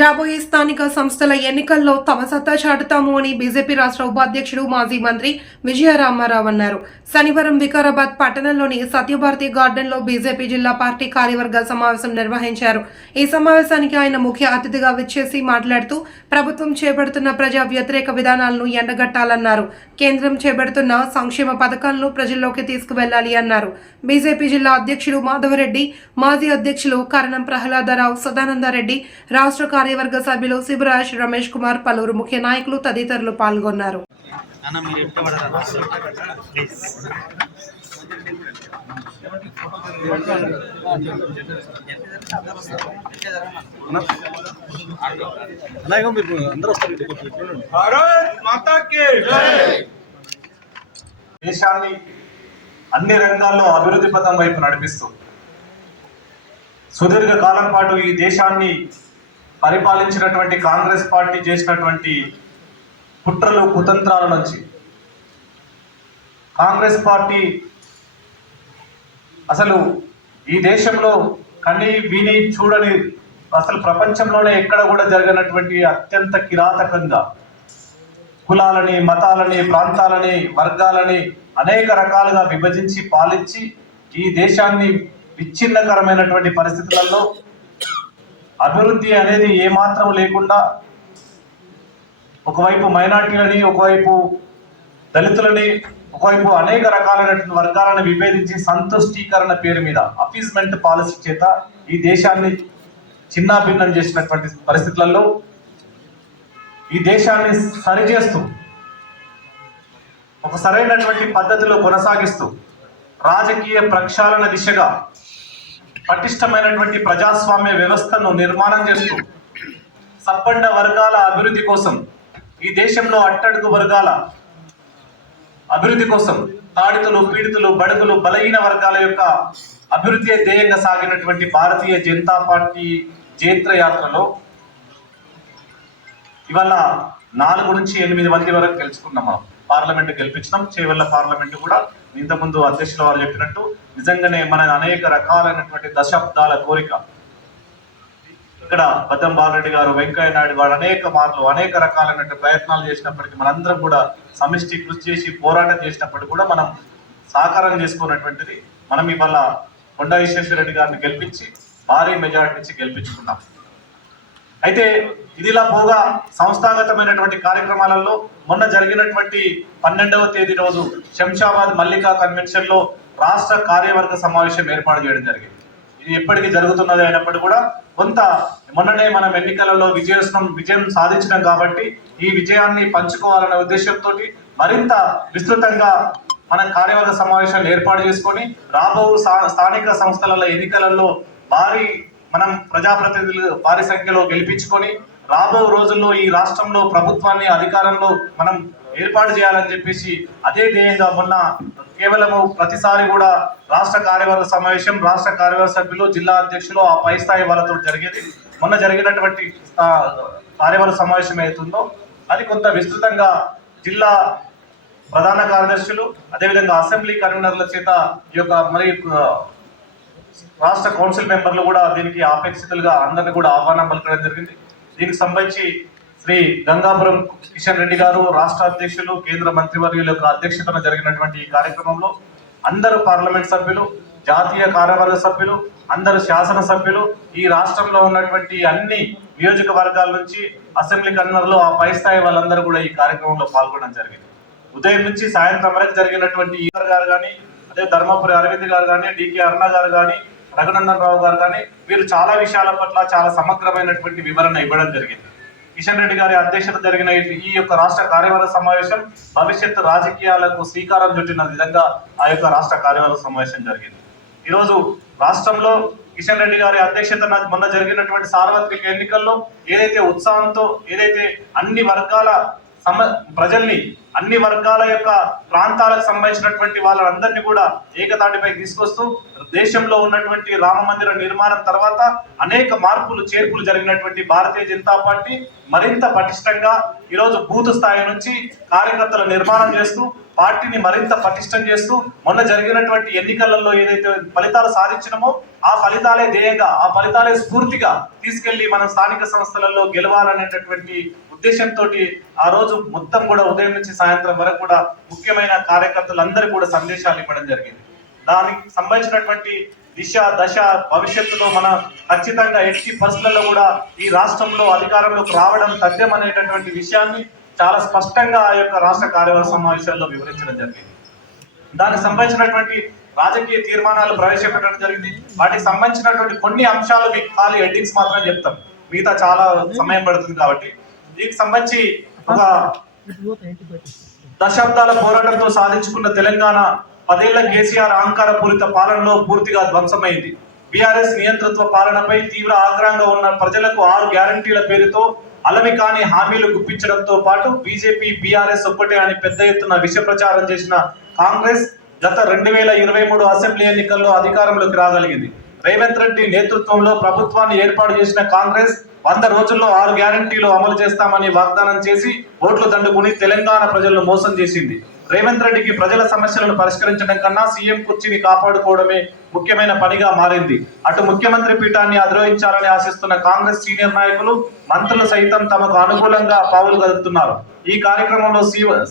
రాబోయే స్థానిక సంస్థల ఎన్నికల్లో తమ సత్తా చాటుతాము అని బీజేపీ రాష్ట్ర ఉపాధ్యక్షుడు మాజీ మంత్రి విజయరామారావు అన్నారు. శనివారం వికారాబాద్ పట్టణంలోని సత్యభారతి గార్డెన్లో బీజేపీ జిల్లా పార్టీ కార్యవర్గ సమావేశం నిర్వహించారు. ఈ సమావేశానికి ఆయన ముఖ్య అతిథిగా విచ్చేసి మాట్లాడుతూ ప్రభుత్వం చేపడుతున్న ప్రజా వ్యతిరేక విధానాలను ఎండగట్టాలన్నారు. కేంద్రం చేపడుతున్న సంక్షేమ పథకాలను ప్రజల్లోకి తీసుకువెళ్ళాలి అన్నారు. బీజేపీ జిల్లా అధ్యక్షుడు మాధవరెడ్డి మాజీ అధ్యక్షులు కరణం ప్రహ్లాదరావు సదానందరెడ్డి రాష్ట్ర కార్యవర్గ సభ్యులు శివరాజ్ రమేష్ కుమార్ పలువురు ముఖ్య నాయకులు తదితరులు పాల్గొన్నారు. దేశాన్ని అన్ని రంగాల్లో అభివృద్ధి పథం వైపు నడిపిస్తూ సుదీర్ఘ కాలం పాటు ఈ దేశాన్ని పరిపాలించినటువంటి కాంగ్రెస్ పార్టీ చేసినటువంటి కుట్రలు కుతంత్రాల నుంచి. కాంగ్రెస్ పార్టీ అసలు ఈ దేశంలో కని విని చూడని అసలు ప్రపంచంలోనే ఎక్కడ కూడా జరగనటువంటి అత్యంత కిరాతకంగా కులాలని మతాలని ప్రాంతాలని వర్గాలని అనేక రకాలుగా విభజించి పాలించి ఈ దేశాన్ని విచ్ఛిన్నకరమైనటువంటి పరిస్థితులలో అభివృద్ధి అనేది ఏమాత్రం లేకుండా ఒకవైపు మైనార్టీలని ఒకవైపు దళితులని ఒకవైపు అనేక రకాలైనటువంటి వర్గాలను విభేదించి సంతుష్టీకరణ పేరు మీద అపీస్మెంట్ పాలసీ చేత ఈ దేశాన్ని చిన్నాభిన్నం చేసినటువంటి పరిస్థితులలో ఈ దేశాన్ని సరిచేస్తూ ఒక సరైనటువంటి పద్ధతిలో కొనసాగిస్తూ రాజకీయ ప్రక్షాళన దిశగా పటిష్టమైనటువంటి ప్రజాస్వామ్య వ్యవస్థను నిర్మాణం చేస్తూ సబ్బండ వర్గాల అభివృద్ధి కోసం ఈ దేశంలో అట్టడుగు వర్గాల అభివృద్ధి కోసం తాడితులు పీడితులు బడుగులు బలహీన వర్గాల యొక్క అభివృద్ధి ధ్యేయంగా సాగినటువంటి భారతీయ జనతా పార్టీ జైత్ర యాత్రలో ఇవాళ నాలుగు నుంచి ఎనిమిది మంది వరకు గెలుచుకున్నాం మనం. పార్లమెంట్ గెలిపించినాం. చేవల్ల పార్లమెంట్ కూడా ఇంతకుముందు అధ్యక్షుల వారు చెప్పినట్టు నిజంగానే మన అనేక రకాలైనటువంటి దశాబ్దాల కోరిక. ఇక్కడ బద్దం బాలరెడ్డి గారు వెంకయ్య నాయుడు గారు అనేక మార్లు అనేక రకాలైనటువంటి ప్రయత్నాలు చేసినప్పటికీ మనందరం కూడా సమిష్టి కృషి చేసి పోరాటం చేసినప్పటికీ కూడా మనం సాకారం చేసుకున్నటువంటిది మనం ఇవాళ కొండ విశ్వేశ్వర రెడ్డి గారిని గెలిపించి భారీ మెజారిటీ నుంచి గెలిపించుకున్నాం. అయితే ఇదిలా పోగా సంస్థాగతమైనటువంటి కార్యక్రమాలలో మొన్న జరిగినటువంటి పన్నెండవ తేదీ రోజు శంషాబాద్ మల్లికా కన్వెన్షన్లో రాష్ట్ర కార్యవర్గ సమావేశం ఏర్పాటు చేయడం జరిగింది. ఇది ఎప్పటికీ జరుగుతున్నది అయినప్పటికీ కూడా కొంత మొన్ననే మనం ఎన్నికలలో విజయోత్సవం విజయం సాధించినాం కాబట్టి ఈ విజయాన్ని పంచుకోవాలనే ఉద్దేశంతో మరింత విస్తృతంగా మనం కార్యవర్గ సమావేశాన్ని ఏర్పాటు చేసుకొని రాబో స్థానిక సంస్థల ఎన్నికలలో భారీ మనం ప్రజాప్రతినిధులు భారీ సంఖ్యలో గెలిపించుకొని రాబో రోజుల్లో ఈ రాష్ట్రంలో ప్రభుత్వాన్ని అధికారంలో మనం ఏర్పాటు చేయాలని చెప్పేసి అదే ధ్యేయంగా మొన్న కేవలము ప్రతిసారి కూడా రాష్ట్ర కార్యవర్గ సమావేశం రాష్ట్ర కార్యవర్గ సభ్యులు జిల్లా అధ్యక్షులు ఆ పై స్థాయి వాళ్ళతో జరిగేది. మొన్న జరిగినటువంటి కార్యవర్గ సమావేశం ఏదైతుందో అది కొంత విస్తృతంగా జిల్లా ప్రధాన కార్యదర్శులు అదేవిధంగా అసెంబ్లీ కన్వీనర్ల చేత ఈ యొక్క మరి రాష్ట్ర కౌన్సిల్ మెంబర్లు కూడా దీనికి ఆపేక్షితులుగా అందరినీ కూడా ఆహ్వానం పలకడం జరిగింది. దీనికి సంబంధించి శ్రీ గంగాపురం కిషన్ రెడ్డి గారు రాష్ట్ర అధ్యక్షులు కేంద్ర మంత్రివర్యుల యొక్క అధ్యక్షతన జరిగినటువంటి ఈ కార్యక్రమంలో అందరు పార్లమెంట్ సభ్యులు జాతీయ కార్యవర్గ సభ్యులు అందరు శాసన సభ్యులు ఈ రాష్ట్రంలో ఉన్నటువంటి అన్ని నియోజకవర్గాల నుంచి అసెంబ్లీ కన్వీనర్లు ఆ పై స్థాయి వాళ్ళందరూ కూడా ఈ కార్యక్రమంలో పాల్గొనడం జరిగింది. ఉదయం నుంచి సాయంత్రం వరకు జరిగినటువంటి ఈ గారు కానీ అదే ధర్మపురి అరవింద్ గారు కానీ డికే అరుణ గారు కానీ రఘునందన్ రావు గారు కానీ వీరు చాలా విషయాల పట్ల చాలా సమగ్రమైనటువంటి వివరణ ఇవ్వడం జరిగింది. కిషన్ రెడ్డి గారి అధ్యక్షత జరిగిన ఈ- యొక్క రాష్ట్ర కార్యవర్గ సమావేశం భవిష్యత్ రాజకీయాలకు శ్రీకారం చుట్టిన విధంగా ఆ యొక్క రాష్ట్ర కార్యవర్గ సమావేశం జరిగింది. ఈరోజు రాష్ట్రంలో కిషన్ రెడ్డి గారి అధ్యక్షత మొన్న జరిగినటువంటి సార్వత్రిక ఎన్నికల్లో ఏదైతే ఉత్సాహంతో ఏదైతే అన్ని వర్గాల సమ ప్రజల్ని అన్ని వర్గాల యొక్క ప్రాంతాలకు సంబంధించినటువంటి వాళ్ళందరినీ కూడా ఏకతాటిపై తీసుకొస్తూ దేశంలో ఉన్నటువంటి రామ మందిర నిర్మాణం తర్వాత అనేక మార్పులు చేర్పులు జరిగినటువంటి భారతీయ జనతా పార్టీ మరింత పటిష్టంగా ఈరోజు బూత్ స్థాయి నుంచి కార్యకర్తల నిర్మాణం చేస్తూ పార్టీని మరింత పటిష్టం చేస్తూ మొన్న జరిగినటువంటి ఎన్నికలలో ఏదైతే ఫలితాలు సాధించినమో ఆ ఫలితాలే ధ్యేయంగా ఆ ఫలితాలే స్ఫూర్తిగా తీసుకెళ్ళి మన స్థానిక సంస్థలలో గెలవాలనేటటువంటి ఉద్దేశంతో ఆ రోజు మొత్తం కూడా ఉదయం నుంచి సాయంత్రం వరకు కూడా ముఖ్యమైన కార్యకర్తలందరూ కూడా సందేశాలు ఇవ్వడం జరిగింది. దానికి సంబంధించినటువంటి దిశ దశ భవిష్యత్తులో మన ఖచ్చితంగా ఎట్టి పరిస్థితుల్లో కూడా ఈ రాష్ట్రంలో అధికారంలోకి రావడం తథ్యం అనేటటువంటి విషయాన్ని చాలా స్పష్టంగా ఆ యొక్క రాష్ట్ర కార్యవర్గ సమావేశాల్లో వివరించడం జరిగింది. దానికి సంబంధించినటువంటి రాజకీయ తీర్మానాలు ప్రవేశపెట్టడం జరిగింది. వాటికి సంబంధించినటువంటి కొన్ని అంశాలు మీకు ఖాళీ హెడ్డింగ్స్ మాత్రమే చెప్తాం. మిగతా చాలా సమయం పడుతుంది కాబట్టి. దీనికి సంబంధించి ఒక దశాబ్దాల పోరాటంతో సాధించుకున్న తెలంగాణ పదేళ్ళ కేసీఆర్ అహంకార పూరిత పాలనలో పూర్తిగా ధ్వంసమైంది. బీఆర్ఎస్ నియంతృత్వ పాలనపై తీవ్ర ఆగ్రహంగా ఉన్న ప్రజలకు ఆరు గ్యారంటీల పేరుతో అలవి కాని హామీలు గుప్పించడంతో పాటు బీజేపీ బీఆర్ఎస్ ఒక్కటే అని పెద్ద ఎత్తున విష ప్రచారం చేసిన కాంగ్రెస్ గత రెండు వేల ఇరవై మూడు అసెంబ్లీ ఎన్నికల్లో అధికారంలోకి రాగలిగింది. రేవంత్ రెడ్డి నేతృత్వంలో ప్రభుత్వాన్ని ఏర్పాటు చేసిన కాంగ్రెస్ వంద రోజుల్లో ఆరు గ్యారంటీలు అమలు చేస్తామని వాగ్దానం చేసి ఓట్లు దండుకుని తెలంగాణ ప్రజలను మోసం చేసింది. రేవంత్ రెడ్డికి ప్రజల సమస్యలను పరిష్కరించడం కన్నా సీఎం కుర్చీని కాపాడుకోవడమే ముఖ్యమైన పనిగా మారింది. అటు ముఖ్యమంత్రి పీఠాన్ని అధిరోహించాలని ఆశిస్తున్న కాంగ్రెస్ సీనియర్ నాయకులు మంత్రులు సైతం తమకు అనుకూలంగా పావులు కదుపుతున్నారు ఈ కార్యక్రమంలో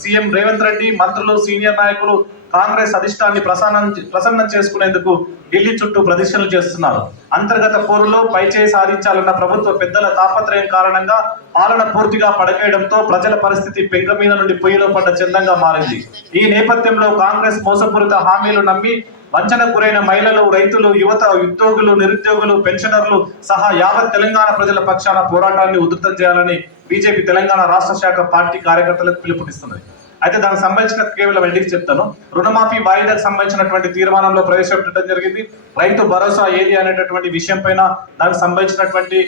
సీఎం రేవంత్ రెడ్డి మంత్రులు సీనియర్ నాయకులు కాంగ్రెస్ అధిష్టాన్ని ప్రసన్నం ప్రసన్నం చేసుకునేందుకు ఢిల్లీ చుట్టూ ప్రదర్శనలు చేస్తున్నారు. అంతర్గత పోరులో పైచేయి సాధించాలన్న ప్రభుత్వ పెద్దల తాపత్రయం కారణంగా పాలన పూర్తిగా పడకేయడంతో ప్రజల పరిస్థితి పెంక మీద నుండి పొయ్యిలో పడ్డ చందంగా మారింది. ఈ నేపథ్యంలో కాంగ్రెస్ మోసపూరిత హామీలు నమ్మి వంచన గురైన మహిళలు రైతులు యువత ఉద్యోగులు నిరుద్యోగులు పెన్షనర్లు సహా యావత్ తెలంగాణ ప్రజల పక్షాన పోరాటాన్ని ఉధృతం చేయాలని బీజేపీ తెలంగాణ రాష్ట్ర శాఖ పార్టీ కార్యకర్తలకు పిలుపునిస్తున్నది. అయితే దానికి సంబంధించిన కేవలం ఎండికి చెప్తాను. రుణమాఫీ వాయిదాకు సంబంధించినటువంటి తీర్మానంలో ప్రవేశపెట్టడం జరిగింది. రైతు భరోసా ఏది అనేటటువంటి విషయం పైన దానికి సంబంధించినటువంటి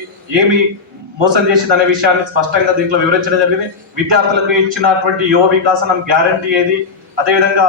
ఏమి మోసం చేసింది అనే విషయాన్ని స్పష్టంగా దీంట్లో వివరించడం జరిగింది. విద్యార్థులకు ఇచ్చినటువంటి యువ వికాసనం గ్యారంటీ ఏది? అదేవిధంగా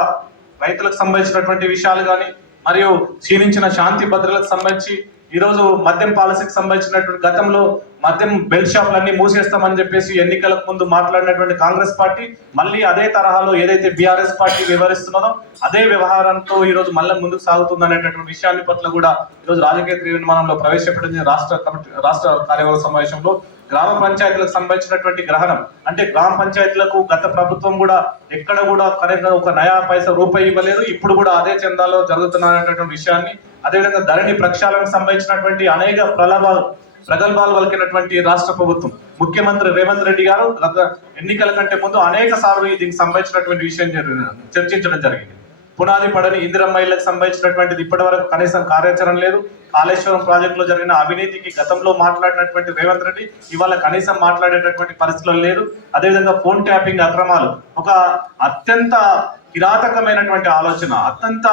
రైతులకు సంబంధించినటువంటి విషయాలు కానీ మరియు క్షీణించిన శాంతి భద్రతలకు సంబంధించి ఈరోజు మద్యం పాలసీకి సంబంధించినటువంటి గతంలో మద్యం బెల్ షాపులన్నీ మూసేస్తామని చెప్పేసి ఎన్నికలకు ముందు మాట్లాడినటువంటి కాంగ్రెస్ పార్టీ మళ్ళీ అదే తరహాలో ఏదైతే బీఆర్ఎస్ పార్టీ వ్యవహరిస్తున్నదో అదే వ్యవహారంతో ఈ రోజు మళ్ళీ ముందుకు సాగుతుంది అనేటటువంటి విషయాన్ని పట్ల కూడా ఈరోజు రాజకీయ నిర్మాణంలో ప్రవేశపెట్టింది రాష్ట్ర కమిటీ రాష్ట్ర కార్యవర్గ సమావేశంలో గ్రామ పంచాయతీలకు సంబంధించినటువంటి గ్రహణం. అంటే గ్రామ పంచాయతీలకు గత ప్రభుత్వం కూడా ఎక్కడ కూడా కరెక్ట్ ఒక నయా పైసా రూపాయి ఇవ్వలేదు. ఇప్పుడు కూడా అదే చందాలో జరుగుతున్నటువంటి విషయాన్ని అదేవిధంగా ధరణి ప్రక్షాళనకు సంబంధించినటువంటి అనేక ప్రలభ ప్రగల్భాలు పలికినటువంటి రాష్ట్ర ప్రభుత్వం. ముఖ్యమంత్రి రేవంత్ రెడ్డి గారు గత ఎన్నికల కంటే ముందు అనేక సార్లు దీనికి సంబంధించినటువంటి విషయం చర్చించడం జరిగింది. పునాది పడని ఇందిరమ్మ ఇళ్ళకు సంబంధించినటువంటిది ఇప్పటి వరకు కనీసం కార్యాచరణ లేదు. కాళేశ్వరం ప్రాజెక్టులో జరిగిన అవినీతికి గతంలో మాట్లాడినటువంటి రేవంత్ రెడ్డి ఇవాళ కనీసం మాట్లాడేటటువంటి పరిస్థితులు లేదు అదేవిధంగా ఫోన్ ట్యాపింగ్ అక్రమాలు. ఒక అత్యంత కిరాతకమైనటువంటి ఆలోచన అత్యంత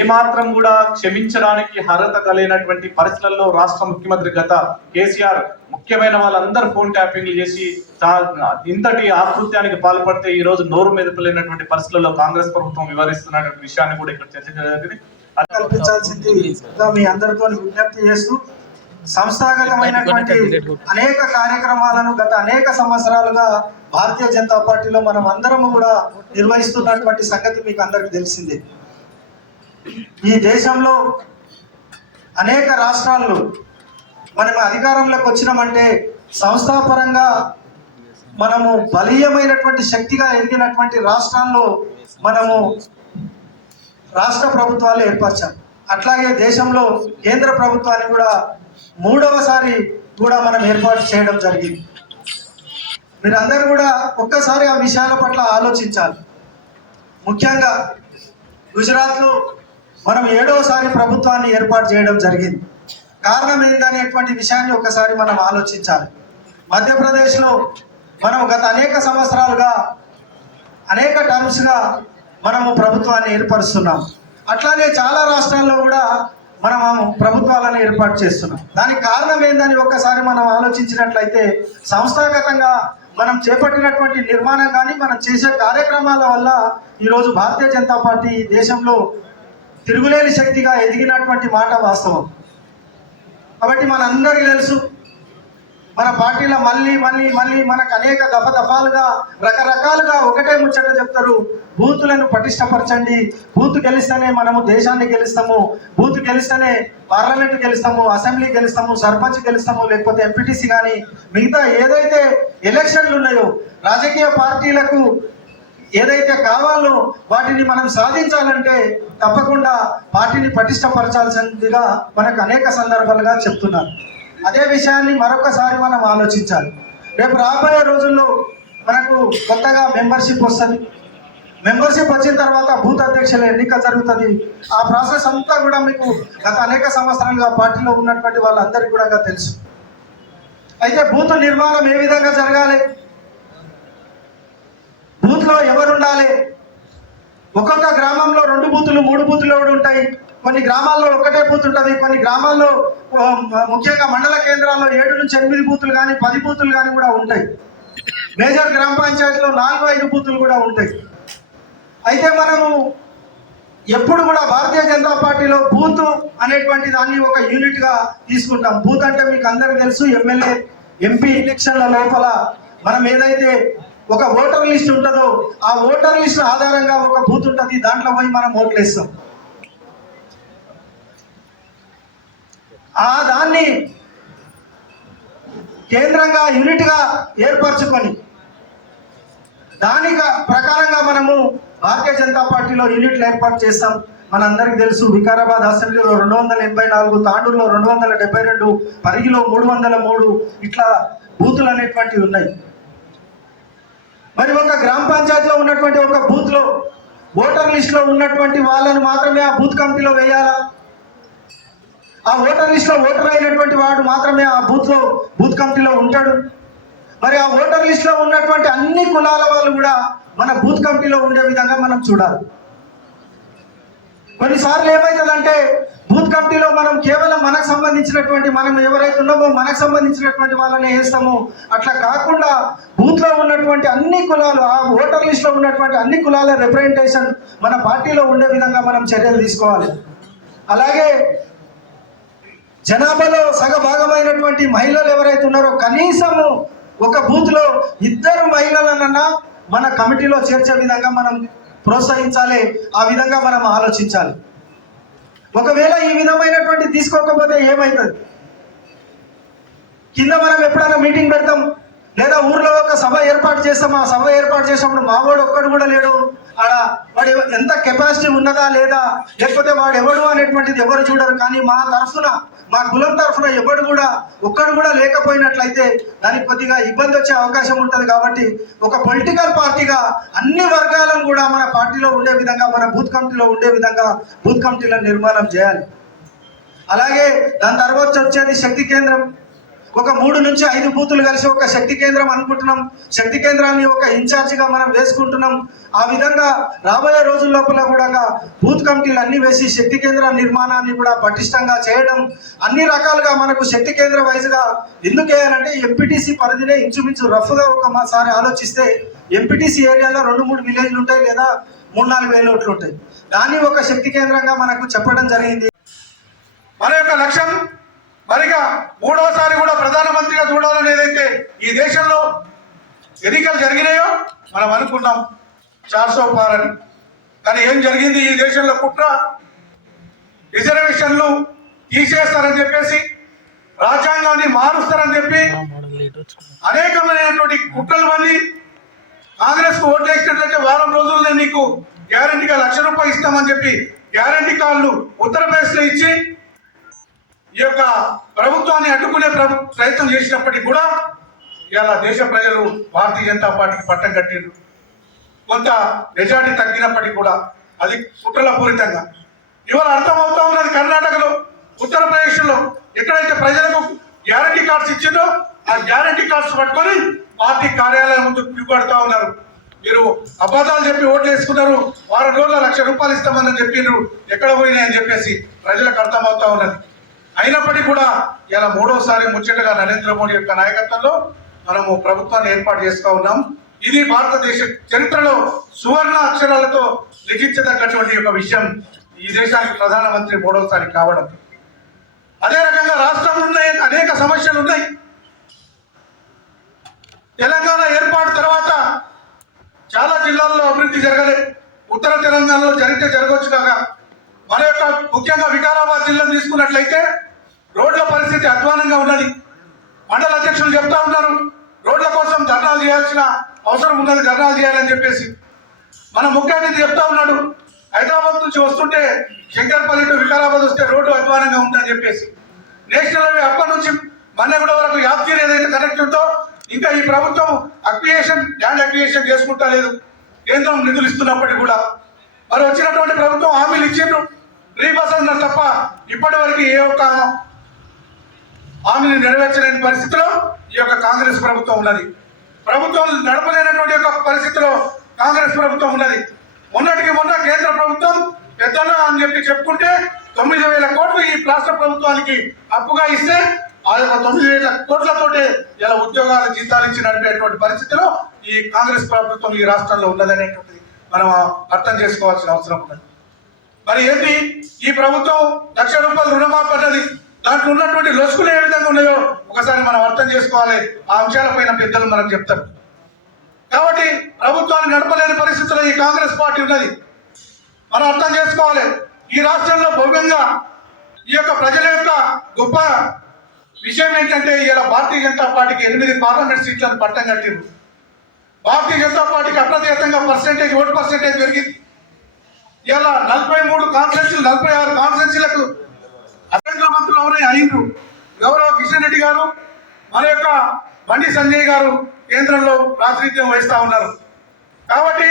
ఏమాత్రం కూడా క్షమించడానికి అర్హత కలిగినటువంటి పరిస్థితుల్లో రాష్ట్ర ముఖ్యమంత్రి గత కేసీఆర్ ముఖ్యమైన వాళ్ళందరూ ఫోన్ ట్యాపింగ్లు చేసి ఇంతటి ఆకృత్యానికి పాల్పడితే ఈ రోజు నోరు మెదపలేనటువంటి పరిస్థితుల్లో కాంగ్రెస్ ప్రభుత్వం వివరిస్తున్నటువంటి విషయాన్ని కూడా ఇక్కడ చర్చ జరిగింది. కల్పించాల్సిందిగా మీ అందరితో విజ్ఞప్తి చేస్తూ సంస్థాగతమైనటువంటి అనేక కార్యక్రమాలను గత అనేక సంవత్సరాలుగా భారతీయ జనతా పార్టీలో మనం అందరము కూడా నిర్వహిస్తున్నటువంటి సంగతి మీకు అందరికి తెలిసిందే. ఈ దేశంలో అనేక రాష్ట్రాల్లో మనం అధికారంలోకి వచ్చినామంటే సంస్థాపరంగా మనము బలీయమైనటువంటి శక్తిగా ఎదిగినటువంటి రాష్ట్రాల్లో మనము రాష్ట్ర ప్రభుత్వాలు ఏర్పరచాం. అట్లాగే దేశంలో కేంద్ర ప్రభుత్వాన్ని కూడా మూడవసారి కూడా మనం ఏర్పాటు చేయడం జరిగింది. మీరందరూ కూడా ఒక్కసారి ఆ విషయాల పట్ల ఆలోచించాలి. ముఖ్యంగా గుజరాత్లో మనం ఏడవసారి ప్రభుత్వాన్ని ఏర్పాటు చేయడం జరిగింది. కారణం ఏందనేటువంటి విషయాన్ని ఒకసారి మనం ఆలోచించాలి. మధ్యప్రదేశ్లో మనం గత అనేక సంవత్సరాలుగా అనేక టర్మ్స్గా మనము ప్రభుత్వాన్ని ఏర్పరుస్తున్నాం. అట్లానే చాలా రాష్ట్రాల్లో కూడా మనం ప్రభుత్వాలను ఏర్పాటు చేస్తున్నాం. దానికి కారణం ఏందని ఒక్కసారి మనం ఆలోచించినట్లయితే సంస్థాగతంగా మనం చేపట్టినటువంటి నిర్మాణం కానీ మనం చేసే కార్యక్రమాల వల్ల ఈరోజు భారతీయ జనతా పార్టీ ఈ దేశంలో తిరుగులేని శక్తిగా ఎదిగినటువంటి మాట వాస్తవం. కాబట్టి మనందరికీ తెలుసు. మన పార్టీలో మళ్ళీ మళ్ళీ మళ్ళీ మనకు అనేక దఫ దఫాలుగా రకరకాలుగా ఒకటే ముచ్చట చెప్తారు. బూతులను పటిష్టపరచండి. బూత్ గెలిస్తేనే మనము దేశాన్ని గెలుస్తాము. బూత్ గెలిస్తేనే పార్లమెంట్ గెలుస్తాము అసెంబ్లీ గెలుస్తాము సర్పంచ్ గెలుస్తాము లేకపోతే ఎంపీటీసీ కానీ మిగతా ఏదైతే ఎలక్షన్లు ఉన్నాయో రాజకీయ పార్టీలకు ఏదైతే కావాలో వాటిని మనం సాధించాలంటే తప్పకుండా పార్టీని పటిష్టపరచాల్సిందిగా మనకు అనేక సందర్భాలుగా చెప్తున్నారు. అదే విషయాన్ని మరొకసారి మనం ఆలోచించాలి. రేపు రాబోయే రోజుల్లో మనకు కొత్తగా మెంబర్షిప్ వస్తుంది. మెంబర్షిప్ వచ్చిన తర్వాత బూత్ అధ్యక్షుల ఎన్నిక జరుగుతుంది. ఆ ప్రాసెస్ అంతా కూడా మీకు గత అనేక సంవత్సరాలుగా పార్టీలో ఉన్నటువంటి వాళ్ళందరికీ కూడా తెలుసు. అయితే బూత్ నిర్మాణం ఏ విధంగా జరగాలి? బూత్లో ఎవరు ఉండాలి ఒక్కొక్క గ్రామంలో రెండు బూతులు మూడు బూతులు కూడా ఉంటాయి. కొన్ని గ్రామాల్లో ఒకటే బూత్ ఉంటుంది. కొన్ని గ్రామాల్లో ముఖ్యంగా మండల కేంద్రాల్లో ఏడు నుంచి ఎనిమిది బూతులు కానీ పది బూతులు కానీ కూడా ఉంటాయి. మేజర్ గ్రామ పంచాయతీలో నాలుగు ఐదు బూతులు కూడా ఉంటాయి. అయితే మనము ఎప్పుడు కూడా భారతీయ జనతా పార్టీలో బూత్ అనేటువంటి దాన్ని ఒక యూనిట్గా తీసుకుంటాం. బూత్ అంటే మీకు అందరికి తెలుసు ఎమ్మెల్యే ఎంపీ ఎలక్షన్ల లోపల మనం ఏదైతే ఒక ఓటర్ లిస్ట్ ఉంటుందో ఆ ఓటర్ లిస్ట్ ఆధారంగా ఒక బూత్ ఉంటుంది దాంట్లో పోయి మనం ఓట్లు వేస్తాం. ఆ దాన్ని కేంద్రంగా యూనిట్గా ఏర్పరచుకొని దాని ప్రకారంగా మనము భారతీయ జనతా పార్టీలో యూనిట్లు ఏర్పాటు చేస్తాం. మనందరికీ తెలుసు వికారాబాద్ అసెంబ్లీలో రెండు వందల ఎనభై నాలుగు తాండూరులో రెండు వందల డెబ్బై రెండు పరిగిలో మూడు వందల మూడు ఇట్లా బూతులు అనేటువంటివి ఉన్నాయి. మరి ఒక గ్రామ పంచాయతీలో ఉన్నటువంటి ఒక బూత్లో ఓటర్ లిస్ట్లో ఉన్నటువంటి వాళ్ళని మాత్రమే ఆ బూత్ కమిటీలో వేయాలా? ఆ ఓటర్ లిస్ట్లో ఓటర్ అయినటువంటి వాడు మాత్రమే ఆ బూత్లో బూత్ కమిటీలో ఉంటాడు? మరి ఆ ఓటర్ లిస్ట్లో ఉన్నటువంటి అన్ని కులాల వాళ్ళు కూడా మన బూత్ కమిటీలో ఉండే విధంగా మనం చూడాలి. కొన్నిసార్లు ఏమవుతుందంటే బూత్ కమిటీలో మనం కేవలం మనకు సంబంధించినటువంటి మనం ఎవరైతే ఉన్నామో మనకు సంబంధించినటువంటి వాళ్ళని వేస్తాము అట్లా కాకుండా బూత్లో ఉన్నటువంటి అన్ని కులాలు ఆ ఓటర్ లిస్ట్లో ఉన్నటువంటి అన్ని కులాల రిప్రజెంటేషన్ మన పార్టీలో ఉండే విధంగా మనం చర్యలు తీసుకోవాలి. అలాగే జనాభాలో సగ భాగమైనటువంటి మహిళలు ఎవరైతే ఉన్నారో కనీసము ఒక బూత్లో ఇద్దరు మహిళలనన్నా మన కమిటీలో చేర్చే విధంగా మనం ప్రోత్సహించాలి. ఆ విధంగా మనం ఆలోచించాలి. ఒకవేళ ఈ విధమైనటువంటి తీసుకోకపోతే ఏమవుతుంది కింద మనం ఎప్పుడైనా మీటింగ్ పెడతాం లేదా ఊర్లో ఒక సభ ఏర్పాటు చేస్తాం ఆ సభ ఏర్పాటు చేసినప్పుడు మావాడు ఒక్కడు కూడా లేడు. ఆడ వాడు ఎంత కెపాసిటీ ఉన్నదా లేదా? లేకపోతే వాడు ఎవడు అనేటువంటిది ఎవరు చూడరు. కానీ మా తరఫున మా కులం తరఫున ఎవడు కూడా ఒక్కడు కూడా లేకపోయినట్లయితే దానికి కొద్దిగా ఇబ్బంది వచ్చే అవకాశం ఉంటుంది కాబట్టి ఒక పొలిటికల్ పార్టీగా అన్ని వర్గాలను కూడా మన పార్టీలో ఉండే విధంగా మన బూత్ కమిటీలో ఉండే విధంగా బూత్ కమిటీలను నిర్మాణం చేయాలి. అలాగే దాని తర్వాత వచ్చేది శక్తి కేంద్రం. ఒక మూడు నుంచి ఐదు బూతులు కలిసి ఒక శక్తి కేంద్రం అనుకుంటున్నాం. శక్తి కేంద్రాన్ని ఒక ఇన్ఛార్జిగా మనం వేసుకుంటున్నాం. ఆ విధంగా రాబోయే రోజుల లోపల కూడా బూత్ కమిటీలు అన్ని వేసి శక్తి కేంద్ర నిర్మాణాన్ని కూడా పటిష్టంగా చేయడం అన్ని రకాలుగా మనకు శక్తి కేంద్ర వైజ్గా ఎందుకు వేయాలంటే ఎంపీటీసీ పరిధినే ఇంచుమించు రఫ్గా ఒక మాసారి ఆలోచిస్తే ఎంపీటీసీ ఏరియాలో రెండు మూడు విలేజ్లు ఉంటాయి లేదా మూడు నాలుగు వేలు ఉంటాయి. దాన్ని ఒక శక్తి కేంద్రంగా మనకు చెప్పడం జరిగింది. మన యొక్క లక్ష్యం మరిగా మూడవసారి కూడా ప్రధానమంత్రిగా చూడాలని ఏదైతే ఈ దేశంలో ఎన్నికలు జరిగినాయో మనం అనుకున్నాం చార్సో పారని కానీ ఏం జరిగింది? ఈ దేశంలో కుట్ర రిజర్వేషన్లు తీసేస్తారని చెప్పేసి రాజ్యాంగాన్ని మారుస్తారని చెప్పి అనేకమైనటువంటి కుట్రలు మళ్ళీ కాంగ్రెస్కు ఓట్లేసినట్లయితే వారం రోజుల్లో నీకు గ్యారంటీగా లక్ష రూపాయలు ఇస్తామని చెప్పి గ్యారంటీ కార్డులు ఉత్తరప్రదేశ్లో ఇచ్చి ఈ యొక్క ప్రభుత్వాన్ని అడ్డుకునే ప్రభు ప్రయత్నం చేసినప్పటికీ కూడా ఇలా దేశ ప్రజలు భారతీయ జనతా పార్టీకి పట్టం కట్టిండ్రు. కొంత మెజార్టీ తగ్గినప్పటికీ కూడా అది కుట్రల పూరితంగా ఇవాళ అర్థమవుతా ఉన్నది కర్ణాటకలో ఉత్తరప్రదేశ్లో ఎక్కడైతే ప్రజలకు గ్యారంటీ కార్డ్స్ ఇచ్చిందో ఆ గ్యారంటీ కార్డ్స్ పట్టుకొని పార్టీ కార్యాలయం ముందు పిలుపడుతూ ఉన్నారు. మీరు అబద్ధాలు చెప్పి ఓట్లు వేసుకున్నారు వారం రోజుల లక్ష రూపాయలు ఇస్తామని చెప్పిండ్రు ఎక్కడ పోయినాయని చెప్పేసి ప్రజలకు అర్థమవుతా ఉన్నది. అయినప్పటికీ కూడా ఇలా మూడోసారి ముచ్చటగా నరేంద్ర మోడీ యొక్క నాయకత్వంలో మనము ప్రభుత్వాన్ని ఏర్పాటు చేసుకో ఉన్నాం. ఇది భారతదేశ చరిత్రలో సువర్ణ అక్షరాలతో లిఖించదగ్గటువంటి ఒక విషయం ఈ దేశానికి ప్రధానమంత్రి మూడవసారి కావడం. అదే రకంగా రాష్ట్రంలో ఉన్నాయి అనేక సమస్యలు ఉన్నాయి. తెలంగాణ ఏర్పాటు తర్వాత చాలా జిల్లాల్లో అభివృద్ధి జరగలే. ఉత్తర తెలంగాణలో జరిగితే జరగవచ్చు కాగా మన యొక్క ముఖ్యంగా వికారాబాద్ జిల్లాను తీసుకున్నట్లయితే రోడ్ల పరిస్థితి అధ్వానంగా ఉన్నది. మండల అధ్యక్షులు చెప్తా ఉన్నారు రోడ్ల కోసం ధర్నాలు చేయాల్సిన అవసరం ఉన్నది ధర్నాలు చేయాలని చెప్పేసి. మన ముఖ్య అతిథి చెప్తా ఉన్నాడు హైదరాబాద్ నుంచి వస్తుంటే శంకర్పల్లి టు వికారాబాద్ వస్తే రోడ్డు అధ్వానంగా ఉందని చెప్పేసి. నేషనల్ హైవే అప్పటి నుంచి మన్నెగూడ వరకు యాప్తీర్ ఏదైతే కనెక్ట్ ఉందో ఇంకా ఈ ప్రభుత్వం అక్వియేషన్ ల్యాండ్ అక్వియేషన్ చేసుకుంటా లేదు. కేంద్రం నిధులు ఇస్తున్నప్పటికీ కూడా. మరి వచ్చినటువంటి ప్రభుత్వం హామీలు ఇచ్చిండ్రు. రీబస్ అన్నారు తప్ప ఇప్పటి వరకు ఏ ఒక్క హామీని నెరవేర్చలేని పరిస్థితిలో ఈ యొక్క కాంగ్రెస్ ప్రభుత్వం ఉన్నది. ప్రభుత్వం నడపలేనటువంటి యొక్క పరిస్థితిలో కాంగ్రెస్ ప్రభుత్వం ఉన్నది. మొన్నటికి మొన్న కేంద్ర ప్రభుత్వం పెద్దన్న అని చెప్పి చెప్పుకుంటే తొమ్మిది వేల కోట్లు ఈ రాష్ట్ర ప్రభుత్వానికి అప్పుగా ఇస్తే ఆ యొక్క తొమ్మిది వేల కోట్లతోటే ఇలా ఉద్యోగాలు జీతాలు ఇచ్చి నడిపేటువంటి పరిస్థితిలో ఈ కాంగ్రెస్ ప్రభుత్వం ఈ రాష్ట్రంలో ఉన్నదనేటువంటిది మనం అర్థం చేసుకోవాల్సిన అవసరం ఉన్నది. మరి ఏంటి? ఈ ప్రభుత్వం లక్ష రూపాయలు రుణమాఫీ దాంట్లో ఉన్నటువంటి లొసుకులు ఏ విధంగా ఉన్నాయో ఒకసారి మనం అర్థం చేసుకోవాలి. ఆ అంశాలపైన పెద్దలు మనకు చెప్తారు. కాబట్టి ప్రభుత్వాన్ని నడపలేని పరిస్థితుల్లో ఈ కాంగ్రెస్ పార్టీ ఉన్నది. మనం అర్థం చేసుకోవాలి. ఈ రాష్ట్రంలో భవ్యంగా ఈ యొక్క ప్రజల యొక్క గొప్ప విషయం ఏంటంటే ఇలా భారతీయ జనతా పార్టీకి ఎనిమిది పార్లమెంట్ సీట్లను పట్టం కట్టింది భారతీయ జనతా పార్టీకి అప్రతిహతంగా పర్సెంటేజ్ ఓటు పర్సెంటేజ్ పెరిగింది. ఇలా నలభై మూడు కాన్ఫరెన్సీలు నలభై ఆరు కాన్ఫరెన్సీలకు అసెంబ్లీ మంత్రులు ఎవరైనా అయిండ్రు గౌరవ కిషన్ రెడ్డి గారు మన యొక్క బండి సంజయ్ గారు కేంద్రంలో ప్రాతినిధ్యం వహిస్తూ ఉన్నారు. కాబట్టి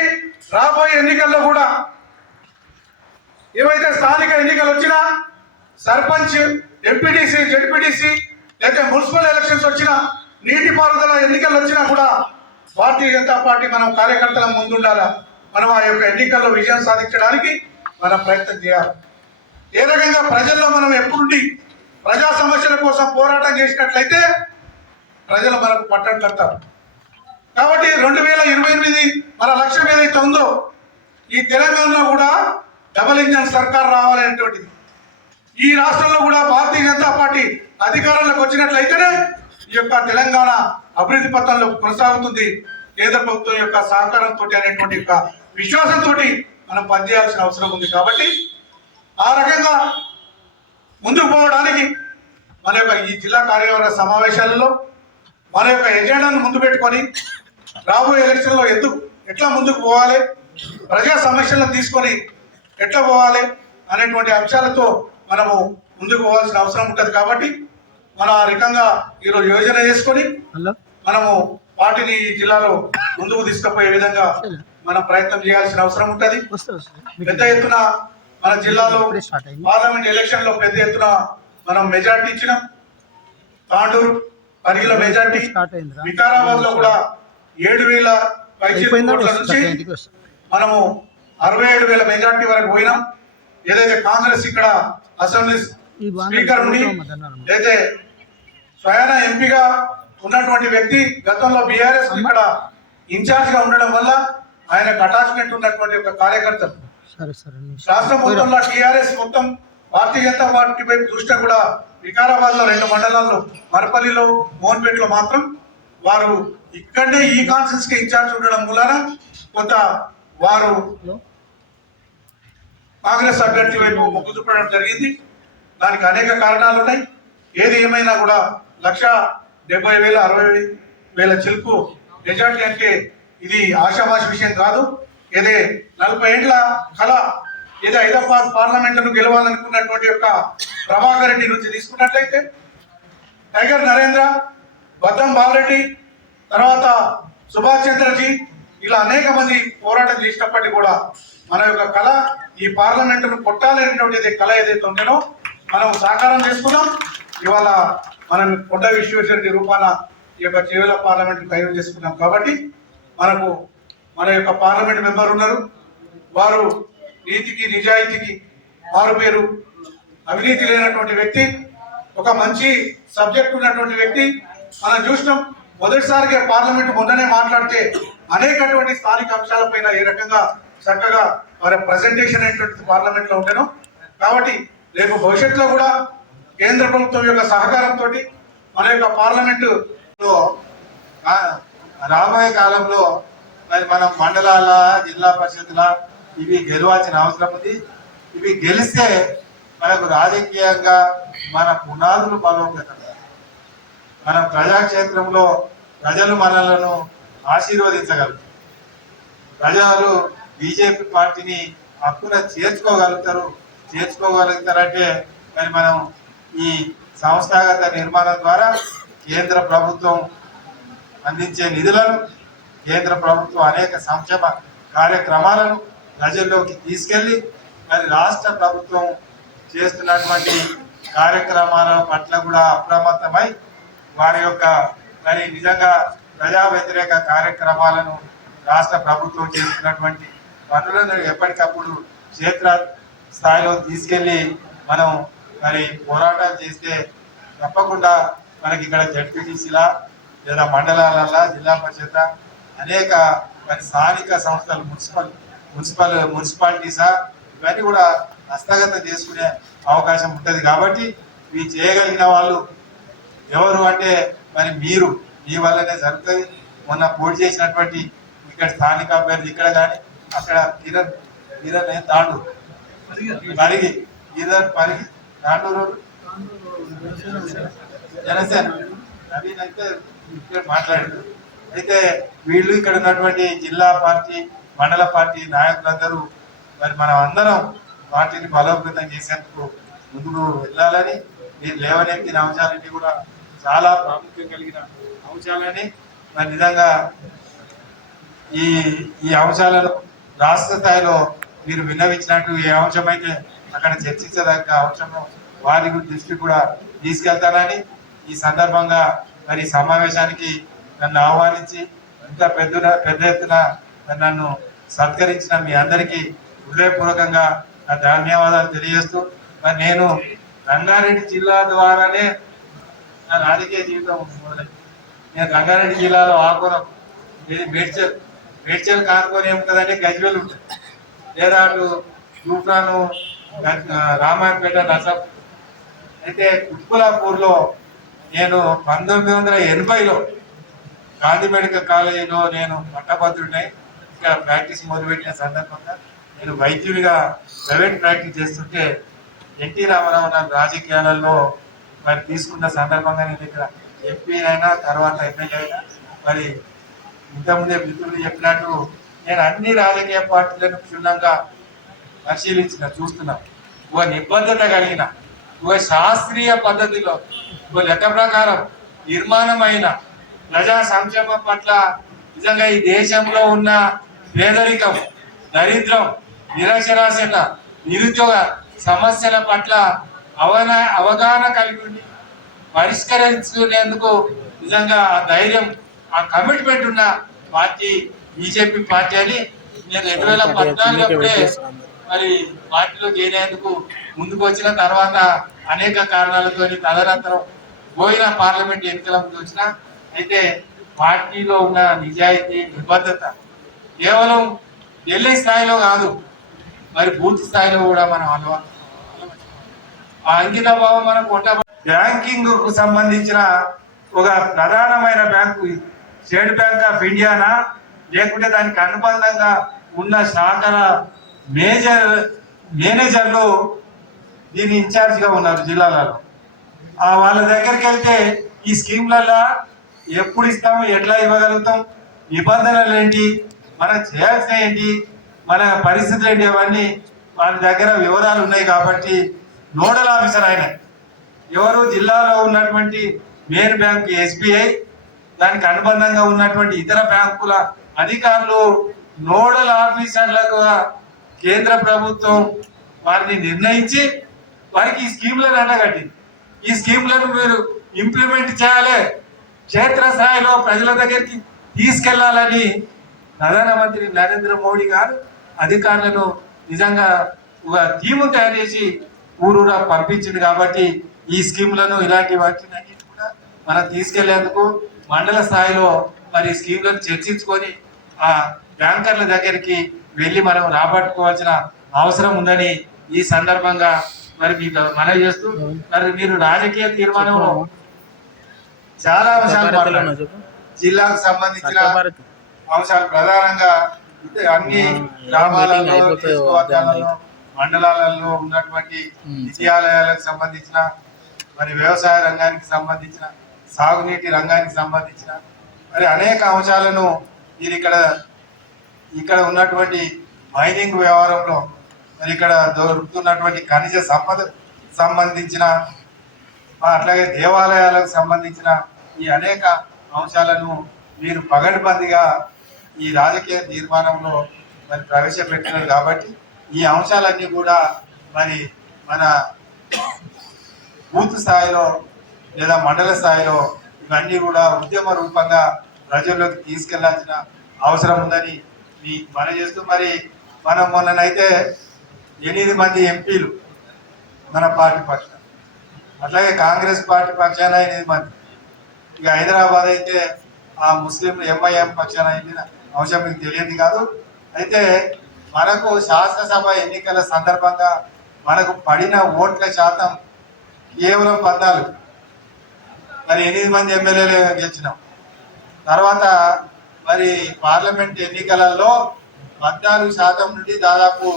రాబోయే ఎన్నికల్లో కూడా ఏవైతే స్థానిక ఎన్నికలు వచ్చినా సర్పంచ్ ఎంపీటీసీ జడ్పీటీసీ లేకపోతే మున్సిపల్ ఎలక్షన్స్ వచ్చినా నీటిపారుదల ఎన్నికలు వచ్చినా కూడా భారతీయ జనతా పార్టీ మనం కార్యకర్తల ముందుండాలా? మనం ఆ యొక్క ఎన్నికల్లో విజయం సాధించడానికి మనం ప్రయత్నం చేయాలి? ఏ రకంగా ప్రజల్లో మనం ఎప్పుడుండి ప్రజా సమస్యల కోసం పోరాటం చేసినట్లయితే ప్రజలు మనకు పట్టం కడతారు. కాబట్టి రెండు వేల ఇరవై ఎనిమిది మన లక్ష్యం ఏదైతే ఉందో ఈ తెలంగాణలో కూడా డబల్ ఇంజన్ సర్కార్ రావాలనేటువంటిది. ఈ రాష్ట్రంలో కూడా భారతీయ జనతా పార్టీ అధికారంలోకి వచ్చినట్లయితేనే ఈ యొక్క తెలంగాణ అభివృద్ధి పథంలో కొనసాగుతుంది. కేంద్ర ప్రభుత్వం యొక్క సహకారంతో అనేటువంటి యొక్క విశ్వాసంతో మనం పనిచేయాల్సిన అవసరం ఉంది కాబట్టి ఆ రకంగా ముందుకు పోవడానికి మన యొక్క ఈ జిల్లా కార్యవర్గ సమావేశాలలో మన యొక్క ఎజెండాను ముందు పెట్టుకొని రాబోయే ఎలక్షన్లో ఎందుకు ఎట్లా ముందుకు పోవాలి ప్రజా సమస్యలను తీసుకొని ఎట్లా పోవాలి అనేటువంటి అంశాలతో మనము ముందుకు పోవాల్సిన అవసరం ఉంటుంది కాబట్టి మనం ఆ రకంగా ఈరోజు యోజన చేసుకొని మనము పార్టీని ఈ జిల్లాలో ముందుకు తీసుకుపోయే విధంగా మనం ప్రయత్నం చేయాల్సిన అవసరం ఉంటుంది. పెద్ద ఎత్తున మన జిల్లాలో పార్లమెంట్ ఎలక్షన్లో పెద్ద ఎత్తున మనం మెజార్టీ ఇచ్చినాం. తాండూరు పరిగిల మెజార్టీ వికారాబాద్లో కూడా ఏడు వేల కోట్ల నుంచి మనము అరవై ఏడు వేల మెజార్టీ వరకు పోయినాం. ఏదైతే కాంగ్రెస్ ఇక్కడ అసెంబ్లీ స్పీకర్ ఉండి అయితే స్వయాన ఎంపీగా ఉన్నటువంటి వ్యక్తి గతంలో బీఆర్ఎస్ ఇక్కడ ఇన్ఛార్జ్గా ఉండడం వల్ల ఆయనకు అటాచ్మెంట్ ఉన్నటువంటి ఒక కార్యకర్త రాష్ట్ర మొత్తంలో టీఆర్ఎస్ మొత్తం భారతీయ జనతా పార్టీ వైపు దృష్టి కూడా వికారాబాద్లో రెండు మండలాల్లో మరపల్లిలో మోహన్పేటలో మాత్రం వారు ఇక్కడనే ఈ కాన్ఫరెన్స్కి ఇన్ఛార్జ్ ఉండడం మూలాన కొంత వారు కాంగ్రెస్ అభ్యర్థి వైపు మొగ్గు చూపడం జరిగింది. దానికి అనేక కారణాలు ఉన్నాయి. ఏది ఏమైనా కూడా లక్ష డెబ్బై వేల అరవై వేల చిలుకు మెజార్టీ అంటే ఇది ఆశామాష విషయం కాదు. ఇది నలభై ఏళ్ళ కళ ఏదో హైదరాబాద్ పార్లమెంటును గెలవాలనుకున్నటువంటి యొక్క ప్రభాకర్ రెడ్డి నుంచి తీసుకున్నట్లయితే టైగర్ నరేంద్ర బద్దం బాలరెడ్డి తర్వాత సుభాష్ చంద్రజీ ఇలా అనేక మంది పోరాటం చేసినప్పటికీ కూడా మన యొక్క కళ ఈ పార్లమెంటును కొట్టాలనేటువంటిది కళ ఏదైతే ఉందో మనం సాకారం చేసుకున్నాం ఇవాళ మనం కొండ విశ్వేశ్వరరెడ్డి రూపాన ఈ యొక్క చేవెల పార్లమెంట్ ఖైదు చేసుకున్నాం కాబట్టి మనకు మన యొక్క పార్లమెంట్ మెంబర్ ఉన్నారు. వారు నీతికి నిజాయితీకి వారు పేరు అవినీతి లేనటువంటి వ్యక్తి ఒక మంచి సబ్జెక్ట్ ఉన్నటువంటి వ్యక్తి. మనం చూసినాం మొదటిసారిగా పార్లమెంట్ మొన్ననే మాట్లాడితే అనేకటువంటి స్థానిక అంశాలపైన ఏ రకంగా చక్కగా వారి ప్రజెంటేషన్ అనేటువంటి పార్లమెంట్లో కాబట్టి రేపు భవిష్యత్తులో కూడా కేంద్ర ప్రభుత్వం యొక్క సహకారంతో మన యొక్క పార్లమెంటు రాబోయే కాలంలో మరి మనం మండలాల జిల్లా పరిషత్ల ఇవి గెలవాల్సిన అవసరం ఉంది. ఇవి గెలిస్తే మనకు రాజకీయంగా మన పునాదులు బలోపేతం. మన ప్రజాక్షేత్రంలో ప్రజలు మనలను ఆశీర్వదించగలరు ప్రజలు బీజేపీ పార్టీని హక్కున చేర్చుకోగలుగుతారు. చేర్చుకోగలుగుతారంటే మరి మనం ఈ సంస్థాగత నిర్మాణం ద్వారా కేంద్ర ప్రభుత్వం అందించే నిధులను కేంద్ర ప్రభుత్వం అనేక సంక్షేమ కార్యక్రమాలను ప్రజల్లోకి తీసుకెళ్ళి మరి రాష్ట్ర ప్రభుత్వం చేస్తున్నటువంటి కార్యక్రమాల పట్ల కూడా అప్రమత్తమై వారి యొక్క మరి నిజంగా ప్రజా వ్యతిరేక కార్యక్రమాలను రాష్ట్ర ప్రభుత్వం చేస్తున్నటువంటి పనులను ఎప్పటికప్పుడు క్షేత్ర స్థాయిలో తీసుకెళ్ళి మనం మరి పోరాటం చేస్తే తప్పకుండా మనకి ఇక్కడ జడ్పీటీసీలా లేదా మండలాలల్లా జిల్లా పరిషత్ అనేక స్థానిక సంస్థలు మున్సిపల్ మున్సిపల్ మున్సిపాలిటీసా ఇవన్నీ కూడా హస్తగతం చేసుకునే అవకాశం ఉంటుంది. కాబట్టి ఇవి చేయగలిగిన వాళ్ళు ఎవరు అంటే మరి మీరు. మీ వల్లనే జరుగుతుంది. మొన్న పోటీ చేసినటువంటి ఇక్కడ స్థానిక అభ్యర్థి ఇక్కడ కానీ అక్కడ కిరణ్ కిరణ్ ఏం తాండు? పరిగి కిరణ్ పరిగి తాండూరు జనసేన. నవీన్ అయితే ఇక్కడ మాట్లాడారు అయితే వీళ్ళు ఇక్కడ ఉన్నటువంటి జిల్లా పార్టీ మండల పార్టీ నాయకులందరూ మరి మనం అందరం పార్టీని బలోపేతం చేసేందుకు ముందుకు వెళ్ళాలని మీరు లేవనెత్తిన అంశాలన్నీ కూడా చాలా ప్రాముఖ్యం కలిగిన అంశాలని మరి నిజంగా ఈ ఈ అంశాలను రాష్ట్ర స్థాయిలో మీరు విన్నవించినట్టు ఏ అంశమైతే అక్కడ చర్చించదగ్గ అంశం వారి దృష్టి కూడా తీసుకెళ్తానని ఈ సందర్భంగా మరి ఈ సమావేశానికి నన్ను ఆహ్వానించి ఇంత పెద్ద పెద్ద ఎత్తున నన్ను సత్కరించిన మీ అందరికీ హృదయపూర్వకంగా నా ధన్యవాదాలు తెలియజేస్తూ మరి నేను రంగారెడ్డి జిల్లా ద్వారానే నా రాజకీయ జీవితం మొదలైంది. నేను రంగారెడ్డి జిల్లాలో ఆకురం ఇది మేడ్చల్ మేడ్చల్ కానుకొని కదండి గజ్వేల్ ఉంటుంది. లేదా అటు తూఫాను రామాయణపేట నసం అయితే కుత్బులాపూర్లో నేను పంతొమ్మిది వందల ఎనభైలో గాంధీ మెడికల్ కాలేజీలో నేను పట్టభద్రుడినై ఇక్కడ ప్రాక్టీస్ మొదలుపెట్టిన సందర్భంగా నేను వైద్యుడిగా ప్రైవేట్ ప్రాక్టీస్ చేస్తుంటే ఎన్టీ రామారావు నాకు రాజకీయాలలో మరి తీసుకున్న సందర్భంగా నేను ఇక్కడ ఎంపీ అయినా తర్వాత ఎమ్మెల్యే అయినా మరి ఇంతకుముందే మిత్రులు చెప్పినట్టు నేను అన్ని రాజకీయ పార్టీలను క్షుణ్ణంగా పరిశీలించిన చూస్తున్నా. ఒక నిబద్ధత కలిగిన ఒక శాస్త్రీయ పద్ధతిలో ఒక లెక్క ప్రకారం నిర్మాణమైన ప్రజా సంక్షేమం పట్ల నిజంగా ఈ దేశంలో ఉన్న పేదరికం దరిద్రం నిరక్షరాస్యత నిరుద్యోగ సమస్యల పట్ల అవగాహన అవగాహన కలిగి ఉండి పరిష్కరించుకునేందుకు నిజంగా ఆ ధైర్యం ఆ కమిట్మెంట్ ఉన్న పార్టీ బీజేపీ పార్టీ అని నేను రెండు వేల పద్నాలుగు అప్పుడే మరి పార్టీలో చేరేందుకు ముందుకు వచ్చిన తర్వాత అనేక కారణాలతో తదనంతరం పోయిన పార్లమెంట్ ఎన్నికల ముందు వచ్చిన అయితే పార్టీలో ఉన్న నిజాయితీ నిబద్ధత కేవలం ఢిల్లీ స్థాయిలో కాదు మరి బూత్ స్థాయిలో కూడా మనం అలవా ఆ అంకిత భావం మనం కొట్ట బ్యాంకింగ్కు సంబంధించిన ఒక ప్రధానమైన బ్యాంకు స్టేట్ బ్యాంక్ ఆఫ్ ఇండియానా? లేకుంటే దానికి అనుబంధంగా ఉన్న శాఖల మేజర్ మేనేజర్లు దీని ఇన్ఛార్జ్గా ఉన్నారు జిల్లాలలో. ఆ వాళ్ళ దగ్గరికి వెళ్తే ఈ స్కీమ్లలో ఎప్పుడు ఇస్తాము ఎట్లా ఇవ్వగలుగుతాం? నిబంధనలు ఏంటి మనం చేయాల్సిన ఏంటి? మన పరిస్థితులు ఏంటి అవన్నీ వాళ్ళ దగ్గర వివరాలు ఉన్నాయి కాబట్టి నోడల్ ఆఫీసర్ ఆయన. ఎవరు? జిల్లాలో ఉన్నటువంటి మెయిన్ బ్యాంక్ ఎస్బీఐ దానికి అనుబంధంగా ఉన్నటువంటి ఇతర బ్యాంకుల అధికారులు నోడల్ ఆఫీసర్లుగా కేంద్ర ప్రభుత్వం వారిని నిర్ణయించి వారికి ఈ స్కీమ్లను అండగట్టింది. ఈ స్కీమ్లను మీరు ఇంప్లిమెంట్ చేయాలి. క్షేత్రస్థాయిలో ప్రజల దగ్గరికి తీసుకెళ్ళాలని ప్రధానమంత్రి నరేంద్ర మోడీ గారు అధికారులను నిజంగా ఒక థీమ్ తయారు చేసి ఊరూరా పంపించింది కాబట్టి ఈ స్కీమ్లను ఇలాంటి వాటిని కూడా మనం తీసుకెళ్ళేందుకు మండల స్థాయిలో మరి స్కీమ్లను చర్చించుకొని ఆ బ్యాంకర్ల దగ్గరికి వెళ్ళి మనం రాబట్టుకోవాల్సిన అవసరం ఉందని ఈ సందర్భంగా మరి మీకు మనవి చేస్తూ మరి మీరు రాజకీయ తీర్మానంలో చాలా అంశాలు మాట్లాడారు జిల్లాకు సంబంధించిన అంశాలు ప్రధానంగా అన్ని గ్రామాలలో నియోజకవర్గాలలో, మండలాలలో ఉన్నటువంటి విద్యాలయాలకు సంబంధించిన మరి వ్యవసాయ రంగానికి సంబంధించిన సాగునీటి రంగానికి సంబంధించిన మరి అనేక అంశాలను మీరు ఇక్కడ ఇక్కడ ఉన్నటువంటి మైనింగ్ వ్యవహారంలో మరి ఇక్కడ దొరుకుతున్నటువంటి ఖనిజ సంపద సంబంధించిన అట్లాగే దేవాలయాలకు సంబంధించిన ఈ అనేక అంశాలను మీరు పగడ్బందీగా ఈ రాజకీయ తీర్మానంలో మరి ప్రవేశపెట్టినారు కాబట్టి ఈ అంశాలన్నీ కూడా మరి మన బూత్ స్థాయిలో లేదా మండల స్థాయిలో ఇవన్నీ కూడా ఉద్యమ రూపంగా ప్రజల్లోకి తీసుకెళ్ళాల్సిన అవసరం ఉందని మీ మన చేస్తూ మరి మనం మొన్ననైతే ఎనిమిది మంది ఎంపీలు మన పార్టీ పక్షం అట్లాగే కాంగ్రెస్ పార్టీ పక్షాన ఎనిమిది మంది ఇక హైదరాబాద్ అయితే ఆ ముస్లిం ఎంఐఎం పక్షాన అయిన అంశం మీకు తెలియదు కాదు. అయితే మనకు శాసనసభ ఎన్నికల సందర్భంగా మనకు పడిన ఓట్ల శాతం కేవలం పద్నాలుగు. మరి ఎనిమిది మంది ఎమ్మెల్యేలు గెలిచినాం. తర్వాత మరి పార్లమెంట్ ఎన్నికలలో పద్నాలుగు శాతం నుండి దాదాపు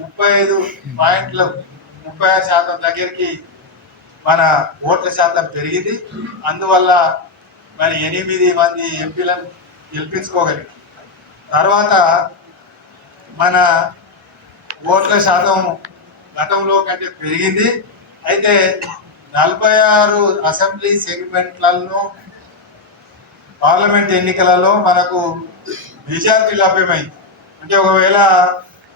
ముప్పై ఐదు పాయింట్లు ముప్పై ఆరు శాతం దగ్గరికి మన ఓట్ల శాతం పెరిగింది. అందువల్ల మరి ఎనిమిది మంది ఎంపీలను గెలిపించుకోగలిగాం. తర్వాత మన ఓట్ల శాతం గతంలో కంటే పెరిగింది. అయితే నలభై ఆరు అసెంబ్లీ సెగ్మెంట్లలో పార్లమెంట్ ఎన్నికలలో మనకు మెజార్టీ లభ్యమైంది. అంటే ఒకవేళ